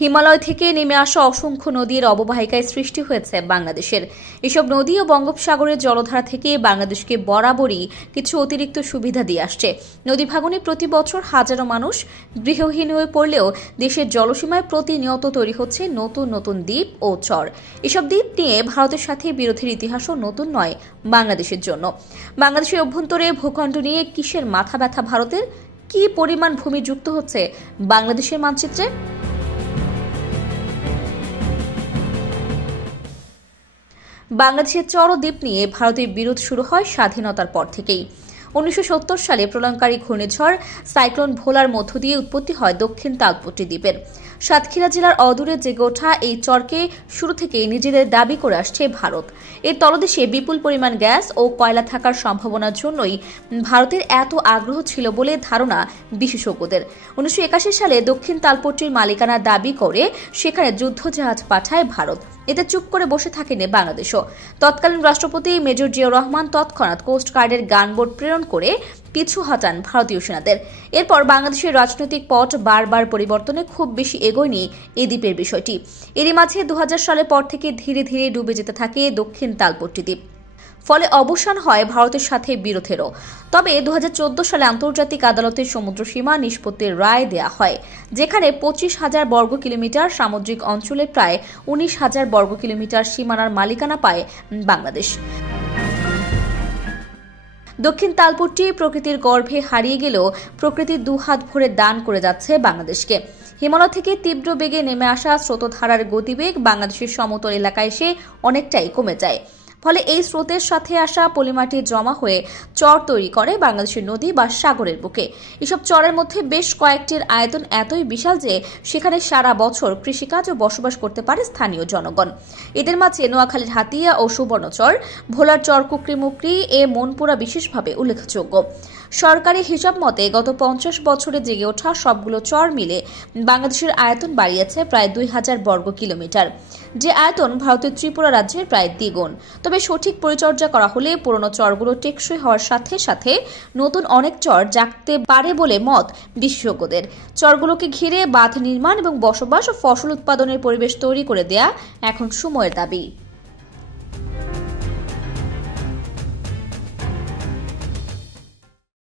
হিমালয় থেকে নেমে আসা অসংখ্য নদীর অববাহিকায় সৃষ্টি হয়েছে বাংলাদেশের। এসব নদী ও বঙ্গোপসাগরের জলধারা থেকে বাংলাদেশকে বরাবরই কিছু অতিরিক্ত সুবিধা দিয়ে আসছে। নদী ভাঙনে প্রতি বছর হাজারো মানুষ গৃহহীন হয়ে পড়লেও দেশের জলসীমায় প্রতিনিয়ত তৈরি হচ্ছে নতুন নতুন দ্বীপ ও চর। এসব দ্বীপ নিয়ে ভারতের সাথে বিরোধের ইতিহাসও নতুন নয় বাংলাদেশের জন্য। বাংলাদেশের অভ্যন্তরে ভূখণ্ড নিয়ে কিসের মাথা ব্যথা ভারতের? কি পরিমাণ ভূমি যুক্ত হচ্ছে বাংলাদেশের মানচিত্রে? বাংলাদেশের চর ও দ্বীপ নিয়ে ভারতের বিরোধ শুরু হয় স্বাধীনতার পর থেকেই। 1970 সালে প্রলয়ঙ্কারী ঘূর্ণিঝড় সাইক্লোন ভোলার মধ্য দিয়ে উৎপত্তি হয় দক্ষিণ তালপট্টি দ্বীপের। সাতক্ষীরা জেলার অদূরে জেগে ওঠা এই চরকে শুরু থেকেই নিজেদের দাবি করে আসছে ভারত। এর তলদেশে বিপুল পরিমাণ গ্যাস ও কয়লা থাকার সম্ভাবনার জন্যই ভারতের এত আগ্রহ ছিল বলে ধারণা বিশেষজ্ঞদের। 1981 সালে দক্ষিণ তালপট্টির মালিকানার দাবি করে সেখানে যুদ্ধজাহাজ পাঠায় ভারত। এতে চুপ করে বসে থাকেনি বাংলাদেশও। তৎকালীন রাষ্ট্রপতি মেজর জিয়াউর রহমান তৎক্ষণাৎ কোস্টগার্ডের গানবোট প্রেরণ করে পিছু হটান ভারতীয় সেনাদের। এরপর বাংলাদেশের রাজনৈতিক পট বারবার পরিবর্তনে খুব বেশি এগোয়নি এই দ্বীপের বিষয়টি। এরই মাঝে 2000 সালের পর থেকে ধীরে ধীরে ডুবে যেতে থাকে দক্ষিণ তালপট্টি দ্বীপ। ফলে অবসান হয় ভারতের সাথে বিরোধেরও। তবে 2014 সালে আন্তর্জাতিক আদালতের সমুদ্র সীমা নিষ্পত্তির রায় দেয়া হয়, যেখানে 25,000 বর্গ কিলোমিটার সামুদ্রিক অঞ্চলে প্রায় 19,000 বর্গ কিলোমিটার সীমানার মালিকানা পায় বাংলাদেশ। দক্ষিণ তালপট্টি প্রকৃতির গর্ভে হারিয়ে গেলেও প্রকৃতির দুহাত ভরে দান করে যাচ্ছে বাংলাদেশকে। হিমালয় থেকে তীব্র বেগে নেমে আসা স্রোতধারার গতিবেগ বাংলাদেশের সমতল এলাকায় এসে অনেকটাই কমে যায়। ফলে এই স্রোতের সাথে আসা পলিমাটি জমা হয়ে চর তৈরি করে বাংলাদেশের নদী বা সাগরের বুকে। এসব চরের মধ্যে বেশ কয়েকটির আয়তন এতই বিশাল যে সেখানে সারা বছর কৃষিকাজ ও বসবাস করতে পারে স্থানীয় জনগণ। এদের মাঝে নোয়াখালীর হাতিয়া ও সুবর্ণচর, ভোলার চর কুকরিমুকরি এ মনপুরা বিশেষভাবে উল্লেখযোগ্য। সরকারি হিসাব মতে গত 50 বছরে জেগে ওঠা সবগুলো চর মিলে বাংলাদেশের আয়তন বাড়িয়েছে প্রায় 2000 বর্গ কিলোমিটার, যে আয়তন ভারতের ত্রিপুরা রাজ্যের প্রায় দ্বিগুণ। তবে সঠিক পরিচর্যা করা হলে পুরনো চরগুলো টেকসই হওয়ার সাথে সাথে নতুন অনেক চর জাগতে পারে বলে মত বিশেষজ্ঞদের। চরগুলোকে ঘিরে বাঁধ নির্মাণ এবং বসবাস ও ফসল উৎপাদনের পরিবেশ তৈরি করে দেয়া এখন সময়ের দাবি।